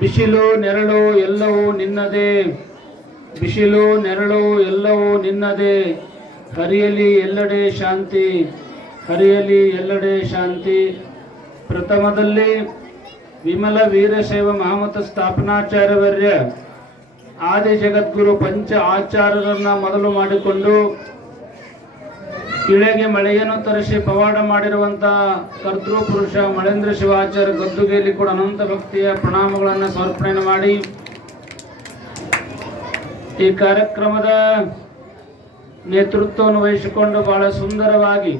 ಬಿಸಿಲು ನೆರಳು ಎಲ್ಲವೂ ನಿನ್ನದೇ, ಬಿಸಿಲು ನೆರಳು ಎಲ್ಲವೂ ನಿನ್ನದೇ. ಹರಿಯಲಿ ಎಲ್ಲೆಡೆ ಶಾಂತಿ, ಹರಿಯಲಿ ಎಲ್ಲೆಡೆ ಶಾಂತಿ. ಪ್ರಥಮದಲ್ಲಿ ವಿಮಲ ವೀರಶೈವ ಮಹಾಮತ ಸ್ಥಾಪನಾಚಾರ್ಯವರ್ಯ ಆದಿ ಜಗದ್ಗುರು ಪಂಚ ಆಚಾರ್ಯರನ್ನ ಮೊದಲು ಮಾಡಿಕೊಂಡು ಇಳೆಗೆ ಮಳೆಯನ್ನು ತರಿಸಿ ಪವಾಡ ಮಾಡಿರುವಂತಹ ಕರ್ತೃ ಪುರುಷ ಮಳೇಂದ್ರ ಶಿವಾಚಾರ್ಯ ಗದ್ದುಗೆಯಲ್ಲಿ ಕೂಡ ಅನಂತ ಭಕ್ತಿಯ ಪ್ರಣಾಮಗಳನ್ನು ಸಮರ್ಪಣೆ ಮಾಡಿ ಈ ಕಾರ್ಯಕ್ರಮದ ನೇತೃತ್ವವನ್ನು ವಹಿಸಿಕೊಂಡು ಬಹಳ ಸುಂದರವಾಗಿ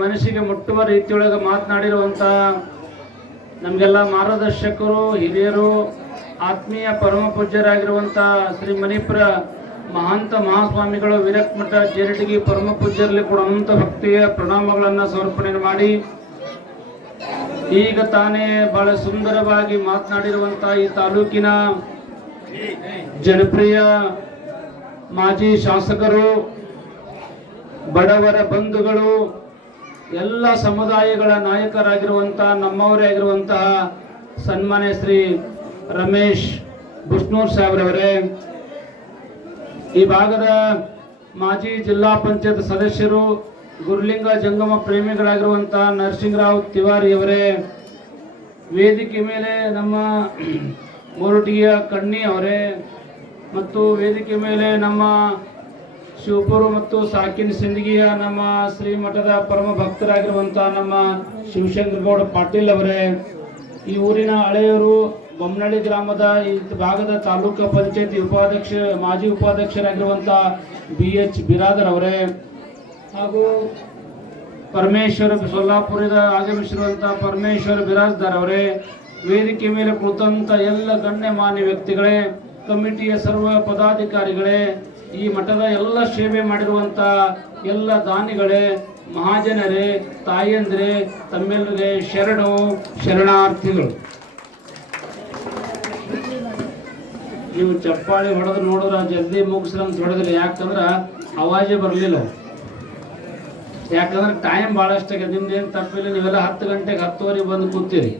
ಮನಸ್ಸಿಗೆ ಮುಟ್ಟುವ ರೀತಿಯೊಳಗೆ ಮಾತನಾಡಿರುವಂತಹ ನಮಗೆಲ್ಲ ಮಾರ್ಗದರ್ಶಕರು, ಹಿರಿಯರು, ಆತ್ಮೀಯ ಪರಮ ಪೂಜ್ಯರಾಗಿರುವಂತಹ ಶ್ರೀ ಮಣಿಪುರ ಮಹಾಂತ ಮಹಾಸ್ವಾಮಿಗಳು ವಿರಕ್ತ ಮಠ ಜೇರಟಗಿ ಪರಮ ಪೂಜ್ಯರಲ್ಲಿ ಕೂಡ ಅನಂತ ಭಕ್ತಿಯ ಪ್ರಣಾಮಗಳನ್ನು ಸಮರ್ಪಣೆ ಮಾಡಿ ಈಗ ತಾನೇ ಬಹಳ ಸುಂದರವಾಗಿ ಮಾತನಾಡಿರುವಂತಹ ಈ ತಾಲೂಕಿನ ಜನಪ್ರಿಯ ಮಾಜಿ ಶಾಸಕರು, ಬಡವರ ಬಂಧುಗಳು, ಎಲ್ಲ ಸಮುದಾಯಗಳ ನಾಯಕರಾಗಿರುವಂತಹ ನಮ್ಮವರೇ ಆಗಿರುವಂತಹ ಸನ್ಮಾನ್ಯ ಶ್ರೀ ರಮೇಶ್ ಬುಷ್ನೂರ್ ಸಾಹೇಬ್ರವರೇ, ಈ ಭಾಗದ ಮಾಜಿ ಜಿಲ್ಲಾ ಪಂಚಾಯತ್ ಸದಸ್ಯರು, ಗುರುಲಿಂಗ ಜಂಗಮ ಪ್ರೇಮಿಗಳಾಗಿರುವಂತಹ ನರಸಿಂಗರಾವ್ ತಿವಾರಿಯವರೇ, ವೇದಿಕೆ ಮೇಲೆ ನಮ್ಮ ಮೂರುಟಿಯ ಕಣ್ಣಿ ಅವರೇ, ಮತ್ತು ವೇದಿಕೆ ಮೇಲೆ ನಮ್ಮ ಶಿವಪುರ ಮತ್ತು ಸಾಕಿನ ಸಿಂದಗಿಯ ನಮ್ಮ ಶ್ರೀಮಠದ ಪರಮ ಭಕ್ತರಾಗಿರುವಂತಹ ನಮ್ಮ ಶಿವಶಂಕರಗೌಡ ಪಾಟೀಲ್ ಅವರೇ, ಈ ಊರಿನ ಹಳೆಯವರು, ಬೊಮ್ಮನಹಳ್ಳಿ ಗ್ರಾಮದ ಈ ಭಾಗದ ತಾಲೂಕು ಪಂಚಾಯತಿ ಮಾಜಿ ಉಪಾಧ್ಯಕ್ಷರಾಗಿರುವಂತಹ BH ಬಿರಾದರ್ ಅವರೇ, ಹಾಗೂ ಪರಮೇಶ್ವರ ಸೊಲ್ಲಾಪುರದ ಆಗಮಿಸಿರುವಂತಹ ಪರಮೇಶ್ವರ ಬಿರಾಜ್ದಾರ್ ಅವರೇ, ವೇದಿಕೆ ಮೇಲೆ ಕುಳಿತಂತ ಎಲ್ಲ ಗಣ್ಯಮಾನ್ಯ ವ್ಯಕ್ತಿಗಳೇ, ಕಮಿಟಿಯ ಸರ್ವ ಪದಾಧಿಕಾರಿಗಳೇ, ಈ ಮಠದ ಎಲ್ಲ ಸೇವೆ ಮಾಡಿರುವಂತಹ ಎಲ್ಲ ದಾನಿಗಳೇ, ಮಹಾಜನರೇ, ತಾಯಂದ್ರೆ, ತಮ್ಮೆಲ್ಲರಿಗೆ ಶರಣಾರ್ಥಿಗಳು. ನೀವು ಚಪ್ಪಾಳಿ ಹೊಡೆದು ನೋಡಿದ್ರೆ ಜಲ್ದಿ ಮುಗಿಸ್ರಂತ ಹೊಡೆದ್ರಿ, ಯಾಕಂದ್ರೆ ಅವಾಜೇ ಬರಲಿಲ್ಲ. ಯಾಕಂದ್ರೆ ಟೈಮ್ ಭಾಳಷ್ಟಾಗ ನಿಮ್ದೇನು ತಪ್ಪಿಲ್ಲ. ನೀವೆಲ್ಲ 10 ಗಂಟೆಗೆ 10:15 ಬಂದು ಕೂತೀರಿ,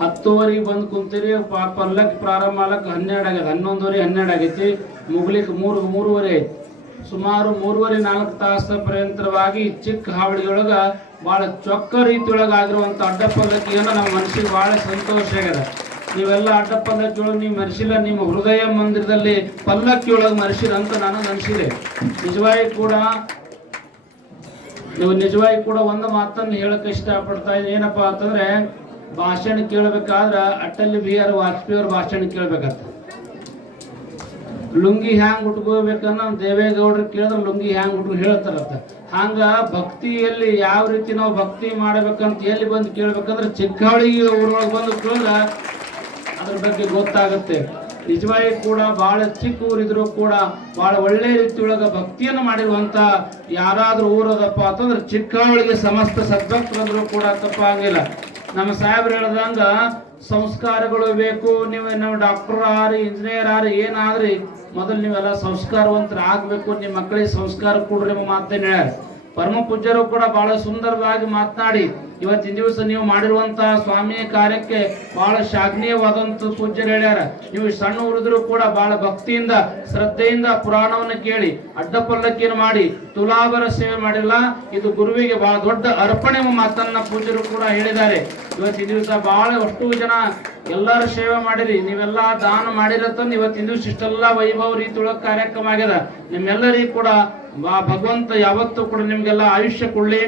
10:15 ಬಂದು ಕುಂತೀರಿ. ಪಲ್ಲಕ್ಕೆ ಪ್ರಾರಂಭ ಮಾಡಕ್ಕೆ 12 ಆಗ್ಯದ, 11:12 ಆಗೈತಿ, ಮುಗ್ಲಿಕ್ಕೆ 3:30 ಐತಿ. ಸುಮಾರು 3:30-4 ತಾಸು ಪರ್ಯಂತರವಾಗಿ ಚಿಕ್ಕ ಹಾವಳಿಯೊಳಗೆ ಭಾಳ ಚೊಕ್ಕ ರೀತಿಯೊಳಗೆ ಆಗಿರುವಂಥ ಅಡ್ಡಪಲ್ಲಕ್ಕಿಯನ್ನು ನಮ್ಮ ಮನಸ್ಸಿಗೆ ಭಾಳ ಸಂತೋಷ ಆಗ್ಯದ. ನೀವೆಲ್ಲ ಅಡ್ಡಪಲ್ಲಕ್ಕಿಯೊಳಗೆ ನೀವು ಮರೆಸಿಲ್ಲ, ನಿಮ್ಮ ಹೃದಯ ಮಂದಿರದಲ್ಲಿ ಪಲ್ಲಕ್ಕಿಯೊಳಗೆ ಮರೆಸಿರ ಅಂತ ನನಗೆ ಅನಿಸಿದೆ. ನಿಜವಾಗಿ ಕೂಡ ಒಂದು ಮಾತನ್ನು ಹೇಳಕ್ಕೆ ಇಷ್ಟಪಡ್ತಾ ಇದ್ದೀನಿ. ಏನಪ್ಪ ಅಂತಂದ್ರೆ, ಭಾಷಣ ಕೇಳಬೇಕಾದ್ರೆ ಅಟಲ್ ಬಿಹಾರಿ ವಾಜಪೇಯಿ ಅವ್ರ ಭಾಷಣ ಕೇಳಬೇಕಂತ. ಲುಂಗಿ ಹ್ಯಾಂಗ್ ಉಟ್ಕೋಬೇಕನ್ನ ದೇವೇಗೌಡರು ಕೇಳಿದ್ರೆ ಲುಂಗಿ ಹ್ಯಾಂಗ್ ಉಟ್ಕೊ ಹೇಳ್ತಾರಂತ. ಹಂಗ ಭಕ್ತಿಯಲ್ಲಿ ಯಾವ ರೀತಿ ನಾವು ಭಕ್ತಿ ಮಾಡಬೇಕಂತ ಎಲ್ಲಿ ಬಂದು ಕೇಳ್ಬೇಕಂದ್ರೆ ಚಿಕ್ಕಹಳ್ಳಿ ಊರೊಳಗೆ ಬಂದು ಕೇಳಿದ್ರೆ ಅದ್ರ ಬಗ್ಗೆ ಗೊತ್ತಾಗುತ್ತೆ. ನಿಜವಾಗಿ ಕೂಡ ಬಹಳ ಚಿಕ್ಕ ಊರಿದ್ರು ಕೂಡ ಬಹಳ ಒಳ್ಳೆ ರೀತಿಯೊಳಗ ಭಕ್ತಿಯನ್ನು ಮಾಡಿರುವಂತ ಯಾರಾದ್ರೂ ಊರದಪ್ಪ ಅಂತಂದ್ರೆ ಚಿಕ್ಕಹಳ್ಳಿಗೆ ಸಮಸ್ತ ಸದ್ಭಕ್ತರಂದ್ರೂ ಕೂಡ ತಪ್ಪಾಗಿಲ್ಲ. ನಮ್ಮ ಸಾಹೇಬ್ರು ಹೇಳ್ದಂಗ ಸಂಸ್ಕಾರಗಳು ಬೇಕು. ನೀವು ಡಾಕ್ಟರ್ ಆರಿ, ಇಂಜಿನಿಯರ್ ಆರಿ, ಏನಾದ್ರಿ ಮೊದಲು ನೀವೆಲ್ಲ ಸಂಸ್ಕಾರವಂತರ ಆಗ್ಬೇಕು. ನಿಮ್ಮ ಮಕ್ಕಳಿಗೆ ಸಂಸ್ಕಾರ ಕೊಡ್ರಿ ಎಂಬ ಮಾತೇನು ಹೇಳ್ಯಾರ. ಪರಮ ಪೂಜ್ಯರು ಕೂಡ ಬಹಳ ಸುಂದರವಾಗಿ ಮಾತನಾಡಿ ಇವತ್ತಿನ ದಿವಸ ನೀವು ಮಾಡಿರುವಂತಹ ಸ್ವಾಮಿಯ ಕಾರ್ಯಕ್ಕೆ ಬಹಳ ಶ್ಲಾಘನೀಯವಾದಂತ ಪೂಜ್ಯರು ಹೇಳ್ಯಾರ. ನೀವು ಸಣ್ಣ ಉಳಿದ್ರು ಕೂಡ ಬಹಳ ಭಕ್ತಿಯಿಂದ ಶ್ರದ್ಧೆಯಿಂದ ಪುರಾಣವನ್ನು ಕೇಳಿ ಅಡ್ಡಪಲ್ಲಕ್ಕಿಯನ್ನು ಮಾಡಿ ತುಲಾಭರ ಸೇವೆ ಮಾಡಿಲ್ಲ, ಇದು ಗುರುವಿಗೆ ಬಹಳ ದೊಡ್ಡ ಅರ್ಪಣೆ ಮಾತನ್ನ ಪೂಜ್ಯರು ಕೂಡ ಹೇಳಿದ್ದಾರೆ. ಇವತ್ತಿನ ದಿವಸ ಬಹಳ ಅಷ್ಟು ಜನ ಎಲ್ಲರೂ ಸೇವೆ ಮಾಡಿರಿ, ನೀವೆಲ್ಲ ದಾನ ಮಾಡಿರತ್ತಂದು ಇವತ್ತಿನ ದಿವಸ ಇಷ್ಟೆಲ್ಲ ವೈಭವ ರೀತಿಯೊಳಗೆ ಕಾರ್ಯಕ್ರಮ ಆಗ್ಯದ. ನಿಮ್ಮೆಲ್ಲರಿಗೂ ಕೂಡ ಭಗವಂತ ಯಾವತ್ತೂ ಕೂಡ ನಿಮ್ಗೆಲ್ಲ ಆಯುಷ್ಯ ಕೊಡ್ಲಿ,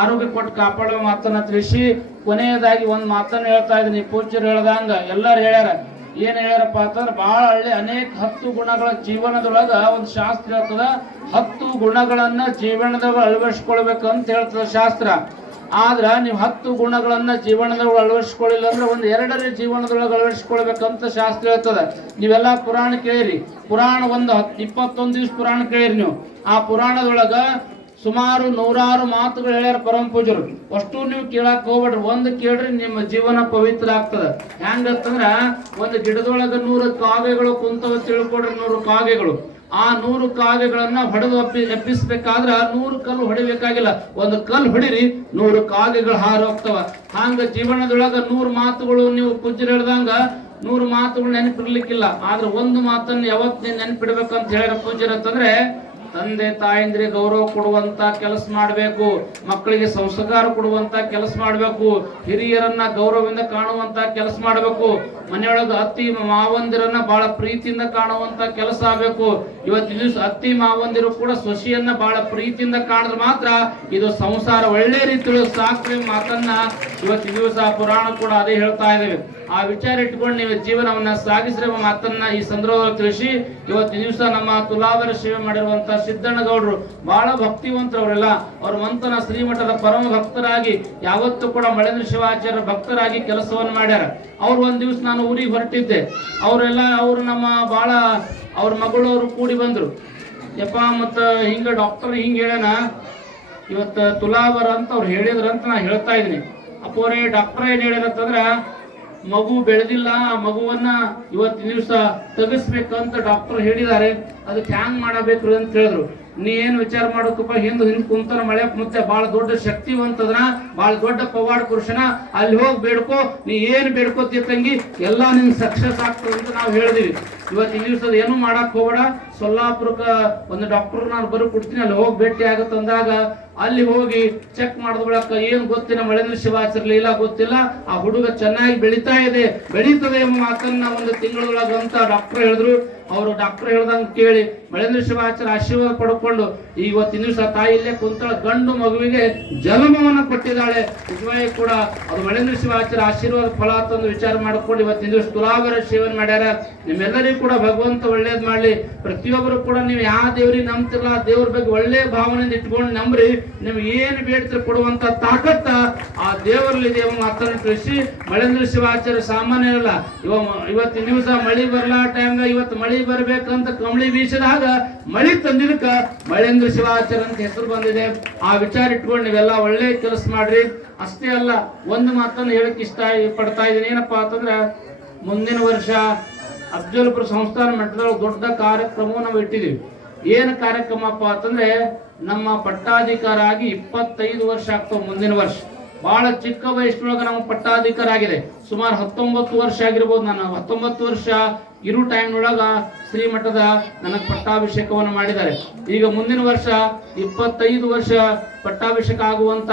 ಆರೋಗ್ಯ ಕೊಟ್ಟು ಕಾಪಾಡುವ ಮಾತನ್ನ ತಿಳಿಸಿ ಕೊನೆಯದಾಗಿ ಒಂದು ಮಾತನ್ನು ಹೇಳ್ತಾ ಇದ್ದೀನಿ. ಪೂಜ್ಯರು ಹೇಳ್ದಂಗ ಎಲ್ಲರೂ ಹೇಳ್ಯಾರ. ಏನ್ ಹೇಳ್ಯಾರಪ್ಪ ಅಂತಂದ್ರೆ, ಬಹಳ ಅನೇಕ 10 ಗುಣಗಳ ಜೀವನದೊಳಗ ಒಂದು ಶಾಸ್ತ್ರ ಹೇಳ್ತದ. 10 ಗುಣಗಳನ್ನ ಜೀವನದಾಗ ಅಳವಡಿಸ್ಕೊಳ್ಬೇಕಂತ ಹೇಳ್ತದ ಶಾಸ್ತ್ರ. ಆದ್ರ ನೀವು 10 ಗುಣಗಳನ್ನ ಜೀವನದೊಳಗೆ ಅಳವಡಿಸ್ಕೊಳ್ಳಿಲ್ಲ ಅಂದ್ರೆ ಒಂದು 2ರ ಜೀವನದೊಳಗೆ ಅಳವಡಿಸ್ಕೊಳ್ಬೇಕಂತ ಶಾಸ್ತ್ರ ಹೇಳ್ತದ. ನೀವೆಲ್ಲ ಪುರಾಣ ಕೇಳಿರಿ, ಪುರಾಣ ಒಂದು 21 ದಿವಸ ಪುರಾಣ ಕೇಳಿರಿ ನೀವು. ಆ ಪುರಾಣದೊಳಗ ಸುಮಾರು 100 ಮಾತುಗಳು ಹೇಳ್ಯಾರ ಪರಮ ಪೂಜ್ಯರು. ಅಷ್ಟು ನೀವು ಕೇಳಕ್ ಹೋಗ್ಬೇಡ್ರಿ, ಒಂದು ಕೇಳ್ರಿ ನಿಮ್ಮ ಜೀವನ ಪವಿತ್ರ ಆಗ್ತದ. ಹೆಂಗಂತಂದ್ರ ಒಂದು ಗಿಡದೊಳಗ 100 ಕಾಗೆಗಳು ಕುಂತವ ತಿಳ್ಕೊಡ್ರಿ. 100 ಕಾಗೆಗಳು ಆ 100 ಕಾಗೆಗಳನ್ನ ಹೊಡೆದು ಎಬ್ಬಿಸ್ಬೇಕಾದ್ರೆ 100 ಕಲ್ಲು ಹೊಡಿಬೇಕಾಗಿಲ್ಲ, ಒಂದು ಕಲ್ಲು ಹೊಡಿರಿ 100 ಕಾಗೆಗಳು ಹಾರಿ ಹೋಗ್ತಾವ. ಹಂಗ ಜೀವನದೊಳಗ 100 ಮಾತುಗಳು ನೀವು ಪೂಜ್ಯರು ಹೇಳ್ದಂಗ 100 ಮಾತುಗಳು ನೆನಪಿರ್ಲಿಕ್ಕಿಲ್ಲ, ಆದ್ರೆ ಒಂದು ಮಾತನ್ನು ಯಾವತ್ತು ನೀನು ನೆನಪಿಡ್ಬೇಕಂತ ಹೇಳಿರ ಪೂಜ್ಯರು ಅಂತಂದ್ರೆ ತಂದೆ ತಾಯಂದ್ರಿಗೆ ಗೌರವ ಕೊಡುವಂತ ಕೆಲಸ ಮಾಡಬೇಕು, ಮಕ್ಕಳಿಗೆ ಸಂಸ್ಕಾರ ಕೊಡುವಂತ ಕೆಲಸ ಮಾಡಬೇಕು, ಹಿರಿಯರನ್ನ ಗೌರವದಿಂದ ಕಾಣುವಂತ ಕೆಲಸ ಮಾಡಬೇಕು, ಮನೆಯೊಳಗ ಅತ್ತಿ ಮಾವಂದಿರನ್ನ ಬಹಳ ಪ್ರೀತಿಯಿಂದ ಕಾಣುವಂತ ಕೆಲಸ ಆಗಬೇಕು. ಇವತ್ತಿನ ದಿವಸ ಅತ್ತಿ ಮಾವಂದಿರು ಕೂಡ ಸೊಸೆಯನ್ನ ಬಹಳ ಪ್ರೀತಿಯಿಂದ ಕಾಣಿದ್ರೆ ಮಾತ್ರ ಇದು ಸಂಸಾರ ಒಳ್ಳೆ ರೀತಿಯಲ್ಲಿ ಸಾಕ್ರೆ ಮಾತನ್ನ ಇವತ್ತಿನ ದಿವಸ ಪುರಾಣ ಕೂಡ ಅದೇ ಹೇಳ್ತಾ ಇದ್ದೇವೆ. ಆ ವಿಚಾರ ಇಟ್ಕೊಂಡು ನೀವು ಜೀವನವನ್ನ ಸಾಗಿಸಿರುವ ಮಾತನ್ನ ಈ ಸಂದರ್ಭದಲ್ಲಿ ತಿಳಿಸಿ, ಇವತ್ತಿನ ದಿವಸ ನಮ್ಮ ತುಲಾವರ ಸೇವೆ ಮಾಡಿರುವಂತ ಸಿದ್ದಣ್ಣಗೌಡರು ಬಹಳ ಭಕ್ತಿವಂತರವರೆಲ್ಲ, ಅವ್ರ ಮಂತನ ಶ್ರೀಮಠದ ಪರಮ ಭಕ್ತರಾಗಿ ಯಾವತ್ತೂ ಕೂಡ ಮಳೇಂದ್ರ ಶಿವಾಚಾರ್ಯ ಭಕ್ತರಾಗಿ ಕೆಲಸವನ್ನು ಮಾಡ್ಯಾರ. ಅವ್ರು ಒಂದ್ ದಿವಸ ನಾನು ಊರಿಗೆ ಹೊರಟಿದ್ದೆ, ಅವರು ನಮ್ಮ ಬಹಳ ಅವ್ರ ಮಗಳವರು ಕೂಡಿ ಬಂದ್ರು. ಯಪ್ಪ ಮತ್ತ ಹಿಂಗ ಡಾಕ್ಟರ್ ಹಿಂಗ ಹೇಳ್ಯಾನ, ಇವತ್ತ ತುಲಾವರ ಅಂತ ಅವ್ರು ಹೇಳಿದ್ರಂತ ನಾ ಹೇಳ್ತಾ ಇದೀನಿ. ಅಪ್ಪೋರೇ ಡಾಕ್ಟರ್ ಏನ್ ಹೇಳ್ಯಾರಂತಂದ್ರ ಮಗು ಬೆಳೆದಿಲ್ಲ, ಆ ಮಗುವನ್ನ ಇವತ್ತಿನ ದಿವಸ ತೆಗಿಸ್ಬೇಕಂತ ಡಾಕ್ಟರ್ ಹೇಳಿದ್ದಾರೆ, ಅದಕ್ಕೆ ಹ್ಯಾಂಗ್ ಮಾಡಬೇಕು ಅಂತ ಹೇಳಿದ್ರು. ನೀ ಏನ್ ವಿಚಾರ ಮಾಡಬೇಕಪ್ಪ, ಹಿಂದ್ ಕುಂತರ ಮಳೆ ಮುತ್ತೆ ಬಹಳ ದೊಡ್ಡ ಶಕ್ತಿವಂತದನ, ಬಹಳ ದೊಡ್ಡ ಪವಾಡ ಪುರುಷನ, ಅಲ್ಲಿ ಹೋಗಿ ಬೇಡ್ಕೋ, ನೀ ಏನ್ ಬೇಡ್ಕೋತಿ ತಂಗಿ ಎಲ್ಲಾ ನಿನ್ ಸಕ್ಸಸ್ ಆಗ್ತದೆ ಅಂತ ನಾವು ಹೇಳಿದಿವಿ. ಇವತ್ತಿನ ದಿವಸದ ಏನು ಮಾಡಕ್ ಹೋಗಬೇಡ, ಸೊಲ್ಲಾಪುರಕ್ಕ ಒಂದು ಡಾಕ್ಟರ್ ನಾನು ಬರೋ ಕೊಡ್ತೀನಿ, ಅಲ್ಲಿ ಹೋಗಿ ಭೇಟಿ ಆಗತ್ತ ಅಂದಾಗ ಅಲ್ಲಿ ಹೋಗಿ ಚೆಕ್ ಮಾಡಿದ ಬಳಕ ಏನ್ ಗೊತ್ತಿಲ್ಲ, ಮಳೇಂದ್ರ ಶಿವಾಚಾರ್ಯ ಇಲ್ಲ ಗೊತ್ತಿಲ್ಲ, ಆ ಹುಡುಗ ಚೆನ್ನಾಗಿ ಬೆಳೀತದೆ ಎಂಬ ಮಾತನ್ನ ಒಂದು ತಿಂಗಳೊಳಗ ಅಂತ ಡಾಕ್ಟರ್ ಹೇಳಿದ್ರು. ಅವರು ಡಾಕ್ಟರ್ ಹೇಳ್ದಂಗೆ ಕೇಳಿ ಮಳೇಂದ್ರ ಶಿವಾಚಾರ್ಯ ಆಶೀರ್ವಾದ ಪಡ್ಕೊಂಡು ಇವತ್ತಿನ ದಿವಸ ತಾಯಿ ಇಲ್ಲೇ ಕುಂತಳ ಗಂಡು ಮಗುವಿಗೆ ಜನ್ಮವನ್ನು ಕೊಟ್ಟಿದ್ದಾಳೆ. ನಿಜವಾಗಿ ಕೂಡ ಅದು ಮಳೇಂದ್ರ ಶಿವಾಚಾರ್ಯ ಆಶೀರ್ವಾದ ಫಲ ಅಂತಂದು ವಿಚಾರ ಮಾಡಿಕೊಂಡು ಇವತ್ತಿನ ದಿವಸ ತುಲಾವರ ಸೇವನೆ ಮಾಡ್ಯಾರ. ನಿಮ್ಮೆಲ್ಲರಿಗೂ ಕೂಡ ಭಗವಂತ ಒಳ್ಳೇದ್ ಮಾಡ್ಲಿ. ಪ್ರತಿಯೊಬ್ಬರು ಕೂಡ ನೀವು ಯಾವ ದೇವ್ರಿಗೆ ನಂಬ್ತಿಲ್ಲ, ದೇವ್ರ ಬಗ್ಗೆ ಒಳ್ಳೆ ಭಾವನೆಯಿಂದ ಇಟ್ಕೊಂಡು ನಂಬ್ರಿ, ನಿಮ್ಗೆ ಏನ್ ಬೇಡ್ತಿರ್ ಕೊಡುವಂತ ತಾಕತ್ತ ಆ ದೇವರಲ್ಲಿದೆ ಎಂಬ ಮಾತನ್ನು ತಿಳಿಸಿ, ಮಳೇಂದ್ರ ಶಿವಾಚಾರ್ಯ ಸಾಮಾನ್ಯ ಅಲ್ಲ. ಇವತ್ತಿನ ದಿವಸ ಮಳಿ ಬರ್ಲಾ ಟೈಮ್ಗ ಇವತ್ತು ಮಳಿ ಬರ್ಬೇಕಂತ ಕಂಬಳಿ ಬೀಸಿದಾಗ ಮಳಿ ತಂದಿದಕ್ಕ ಮಳೇಂದ್ರ ಶಿವಾಚಾರ್ಯ ಅಂತ ಹೆಸರು ಬಂದಿದೆ. ಆ ವಿಚಾರ ಇಟ್ಕೊಂಡು ನೀವೆಲ್ಲ ಒಳ್ಳೆ ಕೆಲಸ ಮಾಡ್ರಿ. ಅಷ್ಟೇ ಅಲ್ಲ, ಒಂದು ಮಾತನ್ನು ಹೇಳಕ್ ಇಷ್ಟ ಪಡ್ತಾ ಇದೀನಿ. ಏನಪ್ಪಾ ಅಂತಂದ್ರ ಮುಂದಿನ ವರ್ಷ ಅಫಜಲ್ಪುರ ಸಂಸ್ಥಾನ ಮಟ್ಟದೊಳಗೆ ದೊಡ್ಡ ಕಾರ್ಯಕ್ರಮವನ್ನು ನಾವು ಇಟ್ಟಿದೀವಿ. ಏನು ಕಾರ್ಯಕ್ರಮಪ್ಪ ಅಂತಂದ್ರೆ ನಮ್ಮ ಪಟ್ಟಾಧಿಕಾರ ಆಗಿ 25 ವರ್ಷ ಆಗ್ತಾವ. ಮುಂದಿನ ವರ್ಷ ಬಹಳ ಚಿಕ್ಕ ವಯಸ್ಸಿನೊಳಗೆ ನಮ್ಮ ಪಟ್ಟಾಧಿಕಾರ ಆಗಿದೆ. ಸುಮಾರು 19 ವರ್ಷ ಆಗಿರ್ಬೋದು. ನಾನು 19 ವರ್ಷ ಇರೋ ಟೈಮ್ನೊಳಗ ಶ್ರೀಮಠದ ನನಗೆ ಪಟ್ಟಾಭಿಷೇಕವನ್ನು ಮಾಡಿದ್ದಾರೆ. ಈಗ ಮುಂದಿನ ವರ್ಷ 25 ವರ್ಷ ಪಟ್ಟಾಭಿಷೇಕ ಆಗುವಂತ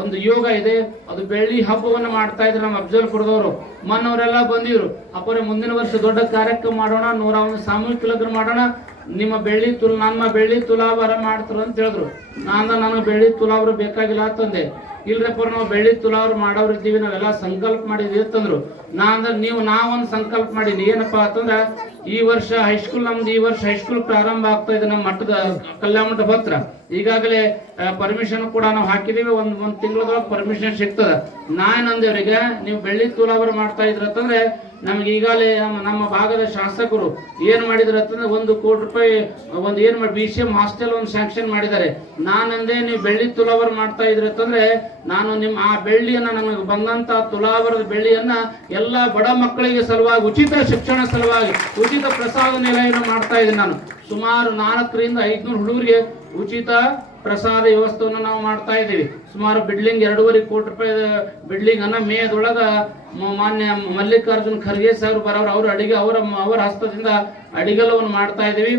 ಒಂದು ಯೋಗ ಇದೆ. ಅದು ಬೆಳ್ಳಿ ಹಬ್ಬವನ್ನು ಮಾಡ್ತಾ ಇದ್ರು ನಮ್ಮ ಅಫಜಲ್ಪುರದವರು. ಮನ್ನವರೆಲ್ಲ ಬಂದಿದ್ರು. ಅಪ್ಪರೇ ಮುಂದಿನ ವರ್ಷ ದೊಡ್ಡ ಕಾರ್ಯಕ್ರಮ ಮಾಡೋಣ, 101 ಸಾಮೂಹಿಕ ಲಗ್ನ ಮಾಡೋಣ, ನಿಮ್ಮ ಬೆಳ್ಳಿ ತುಲಾವರ ಮಾಡ್ತಾರ ಅಂತ ಹೇಳಿದ್ರು. ನನಗೆ ಬೆಳ್ಳಿ ತುಲಾವರ ಬೇಕಾಗಿಲ್ಲ ಅಂತಂದೆ. ಇಲ್ರಪ್ಪ ನಾವು ಬೆಳ್ಳಿ ತುಲಾವರ ಮಾಡೋರು ಇದ್ದೀವಿ, ನಾವೆಲ್ಲ ಸಂಕಲ್ಪ ಮಾಡಿದ್ವಿ ಅಂತಂದ್ರು. ನಾವೊಂದು ಸಂಕಲ್ಪ ಮಾಡೀನಿ. ಏನಪ್ಪಾ ಅಂತಂದ್ರೆ ಈ ವರ್ಷ ಹೈಸ್ಕೂಲ್, ನಮ್ದು ಈ ವರ್ಷ ಹೈಸ್ಕೂಲ್ ಪ್ರಾರಂಭ ಆಗ್ತಾ ಇದೆ ನಮ್ಮ ಮಠದ ಕಲ್ಯಾಣ ಮಂಟಪ ಹತ್ರ. ಈಗಾಗಲೇ ಪರ್ಮಿಷನ್ ಕೂಡ ನಾವು ಹಾಕಿದೀವಿ. ಒಂದ್ ತಿಂಗಳದೊಳಗೆ ಪರ್ಮಿಷನ್ ಸಿಗ್ತದ. ನಾನಂದೇವ್ರಿಗೆ ನೀವು ಬೆಳ್ಳಿ ತುಲಾವರ ಮಾಡ್ತಾ ಇದ್ರ ಅಂತಂದ್ರೆ ನಮ್ಗೆ ಈಗಾಗಲೇ ನಮ್ಮ ಭಾಗದ ಶಾಸಕರು ಏನ್ ಮಾಡಿದ್ರು ಅಂತಂದ್ರೆ 1 ಕೋಟಿ ರೂಪಾಯಿ ಒಂದು ಏನ್ ಮಾಡಿ BCM ಹಾಸ್ಟೆಲ್ ಒಂದು ಸ್ಯಾಂಕ್ಷನ್ ಮಾಡಿದ್ದಾರೆ. ನಾನಂದೇ ನೀವು ಬೆಳ್ಳಿ ತುಲಾವರ ಮಾಡ್ತಾ ಇದ್ರಿ ಅಂತಂದ್ರೆ ನಾನು ನಿಮ್ಮ ಆ ಬೆಳ್ಳಿಯನ್ನ, ನನಗೆ ಬಂದಂತ ತುಲಾವರದ ಬೆಳ್ಳಿಯನ್ನ ಎಲ್ಲಾ ಬಡ ಮಕ್ಕಳಿಗೆ ಸಲುವಾಗಿ, ಉಚಿತ ಶಿಕ್ಷಣ ಸಲುವಾಗಿ, ಉಚಿತ ಪ್ರಸಾದ ನಿಲಯವನ್ನು ಮಾಡ್ತಾ ಇದ್ದೀನಿ. ನಾನು ಸುಮಾರು 400 ರಿಂದ 500 ಹುಡುಗರಿಗೆ ಉಚಿತ ಪ್ರಸಾದ ವ್ಯವಸ್ಥೆಯನ್ನು ನಾವು ಮಾಡ್ತಾ ಇದ್ದೀವಿ. ಸುಮಾರು ಬಿಲ್ಡಿಂಗ್ 2.5 ಕೋಟಿ ರೂಪಾಯಿ ಬಿಲ್ಡಿಂಗ್ ಅನ್ನ ಮೇದೊಳಗ ಮಾನ್ಯ ಮಲ್ಲಿಕಾರ್ಜುನ್ ಖರ್ಗೆ ಸಾಹೇಬರು ಬರೋರು, ಅವ್ರ ಅಡಿಗೆ ಅವರ ಹಸ್ತದಿಂದ ಅಡಿಗೆಲ್ಲವನ್ನು ಮಾಡ್ತಾ ಇದ್ದೀವಿ.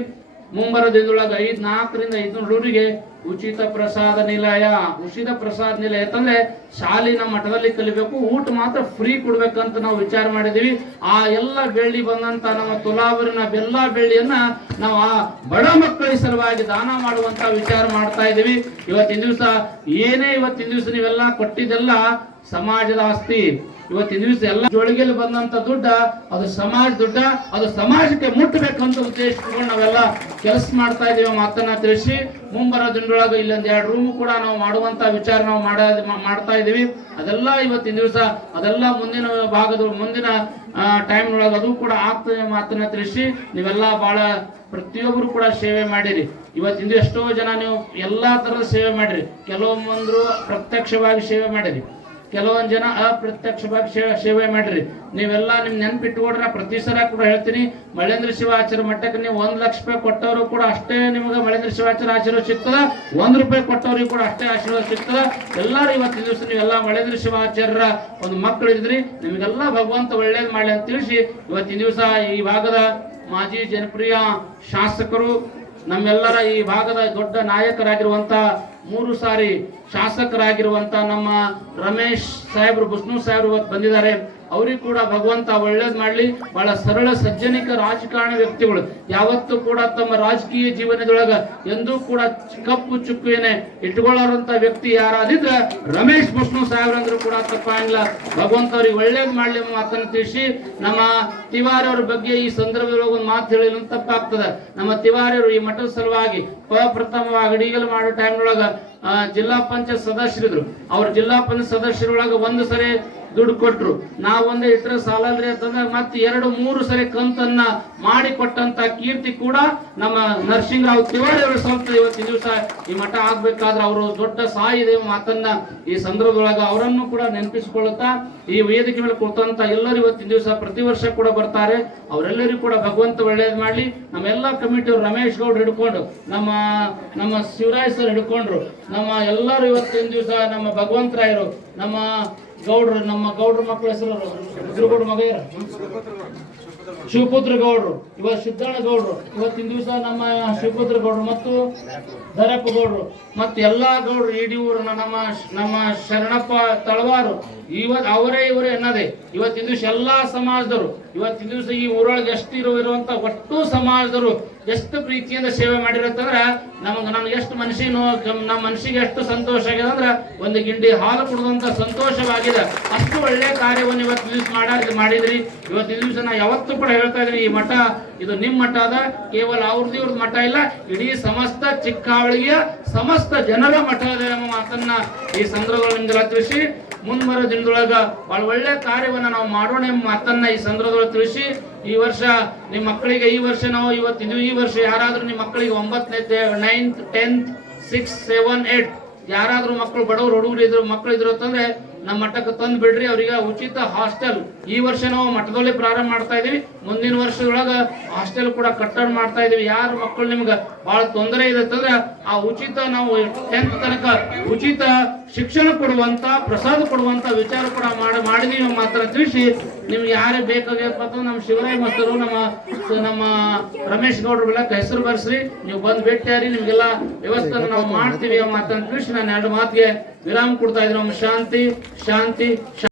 ಮುಂಬರುವ ದಿನದೊಳಗೆ 400 ರಿಂದ 500 ಹುಡುಗರಿಗೆ ಉಚಿತ ಪ್ರಸಾದ ನಿಲಯ. ಉಚಿತ ಪ್ರಸಾದ ನಿಲಯ ಅಂತಂದ್ರೆ ಶಾಲೆ ನಮ್ಮ ಮಠದಲ್ಲಿ ಕಲಿಬೇಕು, ಊಟ ಮಾತ್ರ ಫ್ರೀ ಕೊಡ್ಬೇಕಂತ ನಾವು ವಿಚಾರ ಮಾಡಿದೀವಿ. ಆ ಎಲ್ಲ ಬೆಳ್ಳಿ ಬಂದಂತ ನಮ್ಮ ತುಲಾವರಿನ ಎಲ್ಲಾ ಬೆಳ್ಳಿಯನ್ನ ನಾವು ಆ ಬಡ ಮಕ್ಕಳಿಗೆ ಸಲುವಾಗಿ ದಾನ ಮಾಡುವಂತ ವಿಚಾರ ಮಾಡ್ತಾ ಇದೀವಿ. ಇವತ್ತಿನ ದಿವಸ ನೀವೆಲ್ಲ ಕೊಟ್ಟಿದ್ದೆಲ್ಲ ಸಮಾಜದ ಆಸ್ತಿ. ಇವತ್ತಿನ ದಿವಸ ಎಲ್ಲ ಜೋಳಿಗೆಯಲ್ಲಿ ಬಂದಂತ ದುಡ್ಡ ಅದು ಸಮಾಜ ದುಡ್ಡ, ಅದು ಸಮಾಜಕ್ಕೆ ಮುಟ್ಟಬೇಕಂತ ಉದ್ದೇಶ ಇಟ್ಕೊಂಡು ನಾವೆಲ್ಲ ಕೆಲಸ ಮಾಡ್ತಾ ಇದೀವಿ ಮಾತನ್ನ ತಿಳಿಸಿ, ಮುಂಬರೋ ದಿನದೊಳಗೆ ಇಲ್ಲೊಂದು 2 ರೂಮ್ ಕೂಡ ನಾವು ಮಾಡುವಂತ ವಿಚಾರ ನಾವು ಮಾಡ್ತಾ ಇದೀವಿ. ಅದೆಲ್ಲ ಇವತ್ತಿನ ದಿವಸ ಅದೆಲ್ಲ ಮುಂದಿನ ಟೈಮ್ನೊಳಗೆ ಅದು ಕೂಡ ಆಗ್ತದೆ ಮಾತನ್ನ ತಿಳಿಸಿ, ನೀವೆಲ್ಲ ಬಹಳ ಪ್ರತಿಯೊಬ್ಬರು ಕೂಡ ಸೇವೆ ಮಾಡಿರಿ. ಇವತ್ತಿಂದ ಎಷ್ಟೋ ಜನ ನೀವು ಎಲ್ಲಾ ತರದ ಸೇವೆ ಮಾಡಿರಿ. ಕೆಲವೊಂದು ಪ್ರತ್ಯಕ್ಷವಾಗಿ ಸೇವೆ ಮಾಡಿರಿ. ಕೆಲವೊಂದು ಜನ ಅಪ್ರತ್ಯಕ್ಷವಾಗಿ ಸೇವೆ ಮಾಡ್ರಿ. ನೀವೆಲ್ಲ ನಿಮ್ ನೆನ್ಪಿಟ್ಕೊಡ್ರಿ. ಪ್ರತಿ ಸಲ ಕೂಡ ಹೇಳ್ತೀನಿ, ಮಳೇಂದ್ರ ಶಿವಾಚಾರ್ಯ ಮಠಕ್ಕೆ ನೀವು 1 ಲಕ್ಷ ರೂಪಾಯಿ ಕೊಟ್ಟವರು ಕೂಡ ಅಷ್ಟೇ ನಿಮ್ಗೆ ಮಳೇಂದ್ರ ಶಿವಾಚಾರ್ಯ ಆಶೀರ್ವಾದ ಸಿಗ್ತದ. 1 ರೂಪಾಯಿ ಕೊಟ್ಟವ್ರಿಗೆ ಕೂಡ ಅಷ್ಟೇ ಆಶೀರ್ವಾದ ಸಿಗ್ತದ. ಎಲ್ಲರೂ ಇವತ್ತಿನ ದಿವಸ ನೀವೆಲ್ಲ ಮಳೇಂದ್ರ ಶಿವಾಚಾರ್ಯರ ಒಂದು ಮಕ್ಕಳು ಇದ್ರಿ, ನಿಮಗೆಲ್ಲ ಭಗವಂತ ಒಳ್ಳೇದು ಮಾಡಲಿ ಅಂತ ತಿಳಿಸಿ ಇವತ್ತಿನ ದಿವಸ ಈ ಭಾಗದ ಮಾಜಿ ಜನಪ್ರಿಯ ಶಾಸಕರು, ನಮ್ಮೆಲ್ಲರ ಈ ಭಾಗದ ದೊಡ್ಡ ನಾಯಕರಾಗಿರುವಂತ 3 ಸಾರಿ ಶಾಸಕರಾಗಿರುವಂತ ನಮ್ಮ ರಮೇಶ್ ಸಾಹೇಬ್ರು, ಬುಸ್ನು ಸಾಹೇಬ್ರು ಇವತ್ತು ಬಂದಿದ್ದಾರೆ. ಅವ್ರಿಗೆ ಕೂಡ ಭಗವಂತ ಒಳ್ಳೇದ್ ಮಾಡ್ಲಿ. ಬಹಳ ಸರಳ ಸಜ್ಜನಿಕ ರಾಜಕಾರಣ ವ್ಯಕ್ತಿಗಳು, ಯಾವತ್ತೂ ಕೂಡ ತಮ್ಮ ರಾಜಕೀಯ ಜೀವನದೊಳಗ ಎಂದೂ ಕೂಡ ಕಪ್ಪು ಚುಕ್ಕುವೇನೆ ಇಟ್ಕೊಳ್ಳೋರಂತ ವ್ಯಕ್ತಿ ಯಾರಾದಿದ್ರ ರಮೇಶ್ ಬುಸ್ನು ಸಾಹೇಬ್ರಂದ್ರು ಕೂಡ ತಪ್ಪಾಗಿಲ್ಲ. ಭಗವಂತ ಅವ್ರಿಗೆ ಒಳ್ಳೇದ್ ಮಾಡ್ಲಿ ಮಾತನ್ನು ತಿಳಿಸಿ, ನಮ್ಮ ತಿವಾರಿ ಅವ್ರ ಬಗ್ಗೆ ಈ ಸಂದರ್ಭದೊಳಗೆ ಒಂದು ಮಾತು ಹೇಳಿಲ್ಲ ತಪ್ಪಾಗ್ತದೆ. ನಮ್ಮ ತಿವಾರಿಯವರು ಈ ಮಠದ ಸಲುವಾಗಿ ಪ್ರಪ್ರಥಮವಾಗಿ ಅಡಿಗೆಲ್ ಮಾಡೋ ಟೈಮ್ನೊಳಗ ಜಿಲ್ಲಾ ಪಂಚಾಯತ್ ಸದಸ್ಯರಿದ್ರು. ಅವ್ರ ಜಿಲ್ಲಾ ಪಂಚಾಯತ್ ಸದಸ್ಯರೊಳಗ 1 ಸರಿ ದುಡ್ಡು ಕೊಟ್ರು. ನಾವೊಂದೇ ಇಟ್ಟರೆ ಸಾಲಲ್ರಿ ಅಂತಂದ್ರೆ ಮತ್ತೆ 2-3 ಸರಿ ಕಂತನ್ನ ಮಾಡಿ ಕೊಟ್ಟಂತ ಕೀರ್ತಿ ಕೂಡ ನಮ್ಮ ನರಸಿಂಹರಾವ್ ತಿವಾರಿ ಅವರು ಸ್ವಲ್ಪ ಇವತ್ತಿನ ದಿವಸ ಈ ಮಠ ಆಗ್ಬೇಕಾದ್ರೆ ಅವರು ದೊಡ್ಡ ಸಾಯಿದೆ ಮಾತನ್ನ ಈ ಸಂದರ್ಭದೊಳಗ ಅವರನ್ನು ಕೂಡ ನೆನಪಿಸಿಕೊಳ್ಳುತ್ತಾ, ಈ ವೇದಿಕೆ ಮೇಲೆ ಕೊಟ್ಟಂತ ಎಲ್ಲರೂ ಇವತ್ತಿನ ದಿವಸ ಪ್ರತಿ ವರ್ಷ ಕೂಡ ಬರ್ತಾರೆ. ಅವರೆಲ್ಲರಿಗೂ ಕೂಡ ಭಗವಂತ ಒಳ್ಳೇದು ಮಾಡ್ಲಿ. ನಮ್ಮೆಲ್ಲಾ ಕಮಿಟಿಯವರು ರಮೇಶ್ ಗೌಡ್ರು ಹಿಡ್ಕೊಂಡು ನಮ್ಮ ಶಿವರಾಯ್ ಸರ್ ಹಿಡ್ಕೊಂಡ್ರು, ನಮ್ಮ ಎಲ್ಲರೂ ಇವತ್ತಿನ ದಿವಸ ನಮ್ಮ ಭಗವಂತರಾಯರು, ನಮ್ಮ ಗೌಡ್ರು, ನಮ್ಮ ಗೌಡ್ರ ಮಕ್ಕಳ ಹೆಸರು ಗೌಡ್ರ ಮಗ ಶಿವಪುತ್ರ ಗೌಡ್ರು, ಇವತ್ತು ಸಿದ್ದಣ್ಣ ಗೌಡ್ರು, ಇವತ್ತಿನ ದಿವಸ ನಮ್ಮ ಶಿವಪುತ್ರ ಗೌಡ್ರು ಮತ್ತು ಧರಪ್ಪ ಗೌಡ್ರು ಮತ್ತು ಎಲ್ಲಾ ಗೌಡ್ರು, ಇಡೀ ಊರು ನಮ್ಮ ಶರಣಪ್ಪ ತಳವಾರು, ಅವರೇ ಇವರೇ ಅನ್ನೋದೇ ಇವತ್ತಿನ ದಿವಸ ಎಲ್ಲಾ ಸಮಾಜದವರು ಇವತ್ತಿನ ದಿವಸ ಈ ಊರೊಳಗೆ ಎಷ್ಟು ಇರುವಂತ ಒಟ್ಟು ಸಮಾಜದವರು ಎಷ್ಟು ಪ್ರೀತಿಯಿಂದ ಸೇವೆ ಮಾಡಿರತ್ತಂದ್ರ ನಮ್ಗೆ ಎಷ್ಟು ನಮ್ಮ ಮನಸ್ಸಿಗೆ ಎಷ್ಟು ಸಂತೋಷ ಆಗಿದೆ ಅಂದ್ರೆ ಒಂದು ಗಿಂಡಿ ಹಾಲು ಕುಡಿದಂತ ಸಂತೋಷವಾಗಿದೆ. ಅಷ್ಟು ಒಳ್ಳೆ ಕಾರ್ಯವನ್ನು ಇವತ್ತು ದಿವಸ ಮಾಡಿದ್ರಿ. ಇವತ್ತಿನ ದಿವಸ ನಾ ಯಾವತ್ತೂ ಕೂಡ ಹೇಳ್ತಾ ಇದ್ರಿ, ಈ ಮಠ ಇದು ನಿಮ್ ಮಠ ಅದ, ಕೇವಲ ಇವ್ರದ್ದು ಮಠ ಇಲ್ಲ, ಇಡೀ ಸಮಸ್ತ ಚಿಕ್ಕಾವಳಿಗೆಯ ಸಮಸ್ತ ಜನರ ಮಠ ಇದೆ ಎಂಬ ಮಾತನ್ನ ಈ ಸಂದರ್ಭದಲ್ಲಿ ನಿಮ್ಗೆಲ್ಲ ತಿಳಿಸಿ, ಮುಂಬರೋ ದಿನದೊಳಗ ಬಹಳ ಒಳ್ಳೆ ಕಾರ್ಯವನ್ನ ನಾವು ಮಾಡೋಣ ಎಂಬ ಮಾತನ್ನ ಈ ಸಂದರ್ಭದೊಳಗೆ ತಿಳಿಸಿ, ಈ ವರ್ಷ ನಿಮ್ಮ ಮಕ್ಕಳಿಗೆ ಈ ವರ್ಷ ನಾವು ಈ ವರ್ಷ ಯಾರಾದ್ರೂ ನಿಮ್ಮ ಮಕ್ಕಳಿಗೆ 9ನೇ 9th 10th 6th 7th 8th ಯಾರಾದ್ರೂ ಮಕ್ಕಳು ಬಡವರು ಹುಡುಗರು ಇದ್ರು ಮಕ್ಕಳು ಇದ್ರು ಅಂತಂದ್ರೆ ನಮ್ಮ ಮಠಕ್ಕೆ ತಂದು ಬಿಡ್ರಿ. ಅವ್ರಿಗೆ ಉಚಿತ ಹಾಸ್ಟೆಲ್ ಈ ವರ್ಷ ನಾವು ಮಠದಲ್ಲಿ ಪ್ರಾರಂಭ ಮಾಡ್ತಾ ಇದೀವಿ. ಮುಂದಿನ ವರ್ಷದೊಳಗ ಹಾಸ್ಟೆಲ್ ಕೂಡ ಕಟ್ಟಡ ಮಾಡ್ತಾ ಇದೀವಿ. ಯಾರ ಮಕ್ಕಳು ನಿಮ್ಗೆ ಬಹಳ ತೊಂದರೆ ಇದೆ ಅಂತಂದ್ರೆ ಆ ಉಚಿತ ನಾವು 10th ತನಕ ಉಚಿತ ಶಿಕ್ಷಣ ಕೊಡುವಂತ ಪ್ರಸಾದ ಕೊಡುವಂತ ವಿಚಾರ ಕೂಡ ಮಾಡಿದೀವಿ ಮಾತ್ರ ತಿಳಿಸಿ, ನಿಮ್ಗೆ ಯಾರೇ ಬೇಕಾಗ್ಯಪ್ಪ ಅಂತ ನಮ್ಮ ಶಿವರಾಯ ಮಸ್ತರು ನಮ್ಮ ರಮೇಶ್ ಗೌಡ್ರು ಬೆಳಕ ಹೆಸರು ಬರ್ಸ್ರಿ, ನೀವು ಬಂದು ಭೇಟಿಯಾರಿ, ನಿಮ್ಗೆಲ್ಲ ವ್ಯವಸ್ಥೆ ನಾವು ಮಾಡ್ತೀವಿ ಮಾತನ್ನು ತಿಳಿಸಿ ನಾನು 2 ಮಾತಿಗೆ ವಿರಾಮ ಕೊಡ್ತಾ ಇದ್ದೀನಿ. ಶಾಂತಿ ಶಾಂತಿ.